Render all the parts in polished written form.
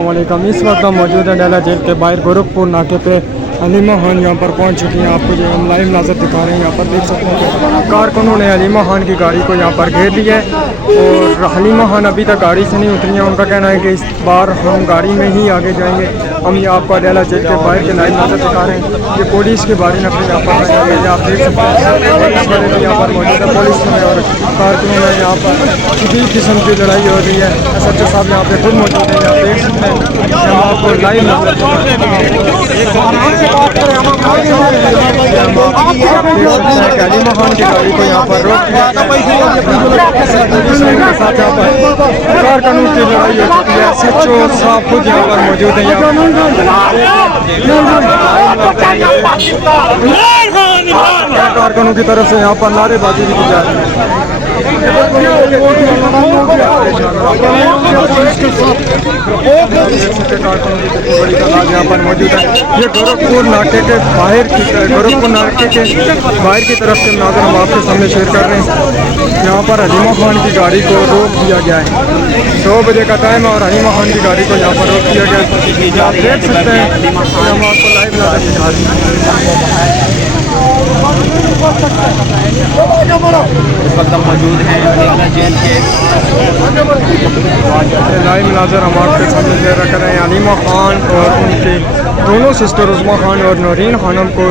वालेकुम। इस वक्त हम मौजूद हैं डेला जेल के बाहर गोरखपुर नाके पे। हलीमा खान यहाँ पर पहुँच चुकी हैं। आपको जो हम लाइव नज़र दिखा रहे हैं, यहाँ पर देख सकते हैं कारकुनों ने हलीमा खान की गाड़ी को यहाँ पर घेर लिया है और हलीमा खान अभी तक गाड़ी से नहीं उतरी हैं। उनका कहना है कि इस बार हम गाड़ी में ही आगे जाएंगे। हम ये आपको डेला जेल के बाहर के लाइव नज़र दिखा रहे हैं। ये पुलिस की बारी नफरी यहाँ पर आप देख सकते हैं। इस वाले भी यहाँ पर मौजूद है पुलिस में और कारकुनों में यहाँ पर किसी किस्म की लड़ाई हो रही है। SHO साहब यहाँ पे खुद मौजूद है, आप देख सकते हैं। हम आपको लाइव नजर हलीमा खान की गाड़ी को यहाँ पर रोक दिया कारकुनों की लड़ाई हो चुकी है। SHO साहब खुद यहाँ पर मौजूद है। कारकुनों की तरफ से यहाँ पर नारेबाजी भी की जा रही है। बड़ी तादाद यहाँ पर मौजूद है। ये गोरखपुर नाके के बाहर की तरफ से नाज़र हम आपके सामने शेयर कर रहे हैं। यहाँ पर हलीमा खान की गाड़ी को रोक दिया गया है। 2 बजे का टाइम है और हलीमा खान की गाड़ी को यहाँ पर रोक दिया गया है। आप देख सकते हैं, हम आपको लाइव नज़र दिखा रहे हैं। इस वक्त हम मौजूद हैं जेल के लाइव नज़र हम आपके सामने दे रख रहे हैं। हलीमा खान और उनके दोनों सिस्टर उस्मा खान और नौरीन खानम को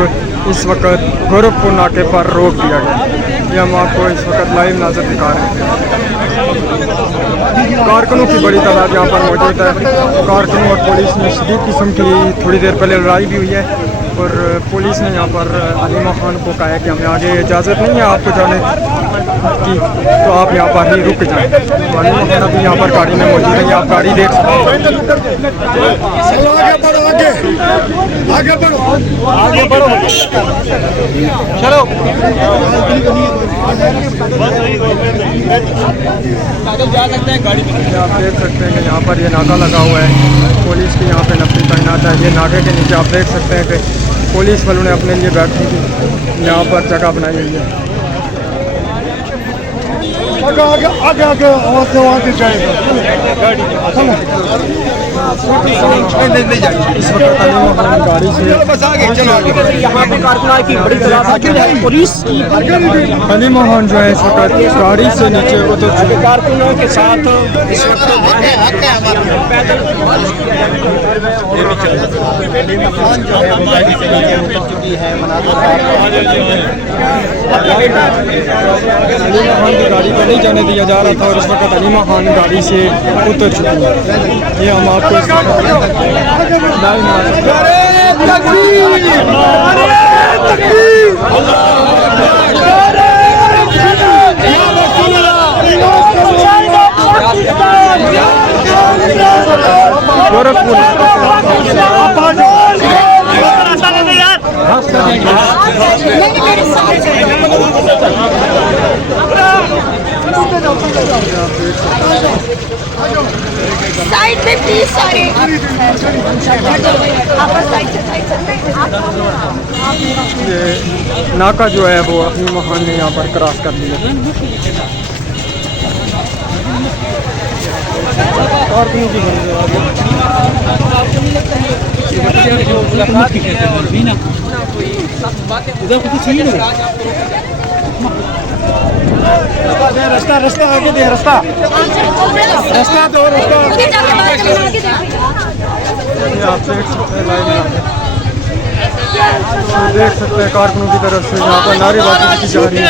इस वक्त गोरखपुर नाके पर रोक दिया गया। ये हम आपको इस वक्त लाइव नज़र दिखा रहे हैं। कारकुनों की बड़ी तादाद यहाँ पर मौजूद है। कारकुनों और पुलिस में शदीद किस्म की थोड़ी देर पहले लड़ाई भी हुई है और पुलिस ने यहाँ पर हलीमा खान को कहा है कि हमें आगे इजाज़त नहीं है आपको जाने की, तो आप यहाँ पर ही रुक जाएं। हलीमा खान अभी यहाँ पर गाड़ी में मौजूद है। आप गाड़ी देख सकते हैं। आगे बढ़ो चलो। आप देख सकते हैं कि यहाँ पर ये नाका लगा हुआ है। पुलिस की यहाँ पे नफरी तैनात है। ये नाके के नीचे आप देख सकते हैं कि पुलिस वालों ने अपने लिए बैठने की यहाँ पर जगह बनाई हुई है। आगे जाएगा। इस वक्त हलीमा खान गाड़ी से यहाँ पे कारकुनाई की बड़ी तादाद है। पुलिस हलीमा खान जो है इस वक्त गाड़ी से नीचे उतर चुके हैं। कारकुनों के साथ इस वक्त हलीमा खान की गाड़ी को नहीं जाने दिया जा रहा था और इस वक्त हलीमा खान गाड़ी से उतर चुकी है। ये हम आपको गोरखपुर साइड में प्लीज सारे ये नाका जो है वो हलीमा खान ने यहाँ पर क्रॉस कर लिया। रास्ता आगे दे रास्ता दो आप देख सकते हैं कारकुनों की तरफ से यहाँ पर नारेबाजी की जा रही है।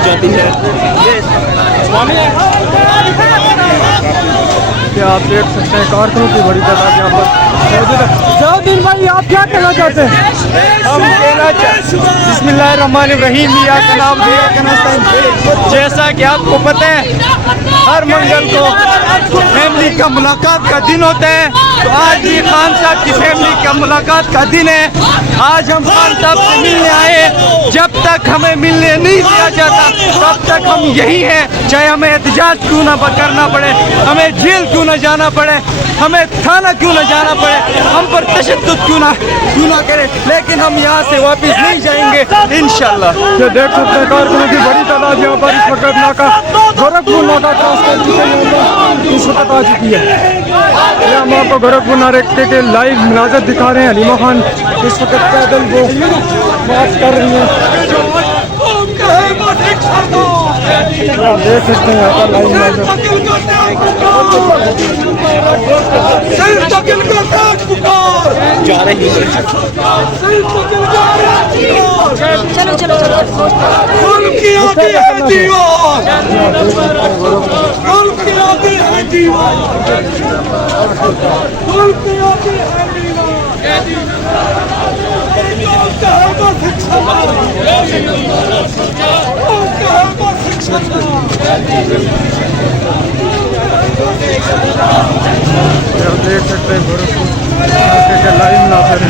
जाती है। क्या आप देख सकते हैं कारकुनों की बड़ी तादाद यहाँ पर मौजूद है। जलाउद्दीन भाई, आप क्या कहना चाहते हैं? हम कहना बिस्मिल्लाहिर्रहमानिर्रहीम। जैसा कि आपको पता है हर मंगल को फैमिली का मुलाकात का दिन होता है, तो आज भी खान साहब की फैमिली का मुलाकात का दिन है। आज हम खान साहब से मिलने आए। जब तक हमें मिलने नहीं दिया जाता तब तक हम यही हैं, चाहे हमें एहतजाज क्यों ना करना पड़े, हमें जेल क्यों ना जाना पड़े, हमें थाना क्यों ना जाना पड़े, हम पर तशद्दुद क्यों ना करे, लेकिन हम यहाँ से वापस नहीं जाएंगे इंशाल्लाह। ये देख सकते हैं कारकुनों की बड़ी तादाद यहाँ पर इस वक्त नाका गोरखपुर नाका क्रॉस कर चुके हैं, इस वक्त आ चुकी है। ये हम आपको गोरखपुर नाके के लाइव मुनाज़र दिखा रहे हैं। हलीमा खान इस वक्त पैदल वो मार्च कर रही हैं। आप देख सकते हैं यहाँ पर लाइव मुनाज़र। चलो चलो चलो आप देख सकते हैं गोरखपुर के लाइव मुनाज़र है।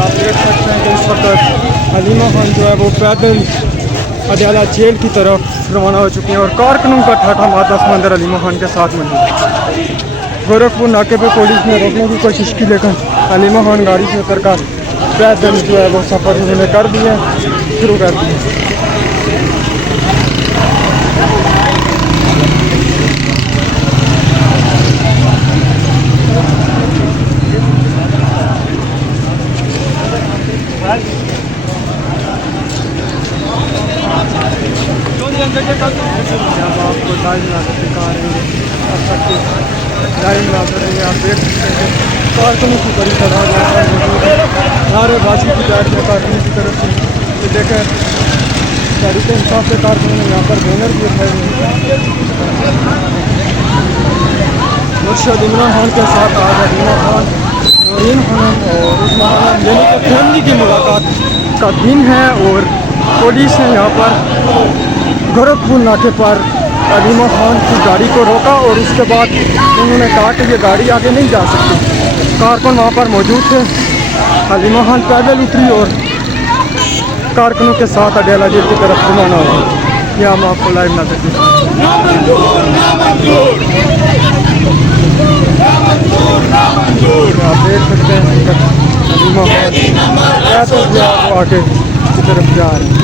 आप देख सकते हैं कि इस वक्त हलीमा खान जो है वो पैदल अडयाला जेल की तरफ रवाना हो चुकी हैं और कारकुनों का ठाठा माता समंदर हलीमा खान के साथ मौजूद है। गोरखपुर नाके पे पुलिस ने रोकने की कोशिश की, लेकिन हलीमा खान गाड़ी से उतरकर पैदल जो है वो सफ़र उन्होंने कर दिया, शुरू कर दिया। जब आपको लाइव मुनाज़र दिखा रहे हैं, लाइव मुनाज़र है, आप देख सकते हैं कारकुनों की बड़ी तादाद यहाँ पर मौजूद है। नारेबाजी की जा रही है कारकुनों की तरफ से। ये देखें तहरीक इंसाफ के कारकुनों ने यहाँ पर बैनर भी उठाए हुए हैं। मुर्शद इमरान खान के साथ आज हलीमा खान, नूरीन खान और उस्मा खान यानी कि फैमिली की मुलाकात का दिन है। और पुलिस ने यहाँ पर गोरखपुर नाके पर हलीमा खान की गाड़ी को रोका और उसके बाद उन्होंने कहा कि ये गाड़ी आगे नहीं जा सकती। कारकुन वहाँ पर मौजूद थे। हलीमा खान पैदल उतरी और कारकुनों के साथ अडयाला जेल की तरफ रवाना हुआ। ये हम आपको लाइव नजर दिखा रहे हैं। आप देख सकते हैं हलीमा खान पैदल जो आगे की तरफ जा रहे हैं।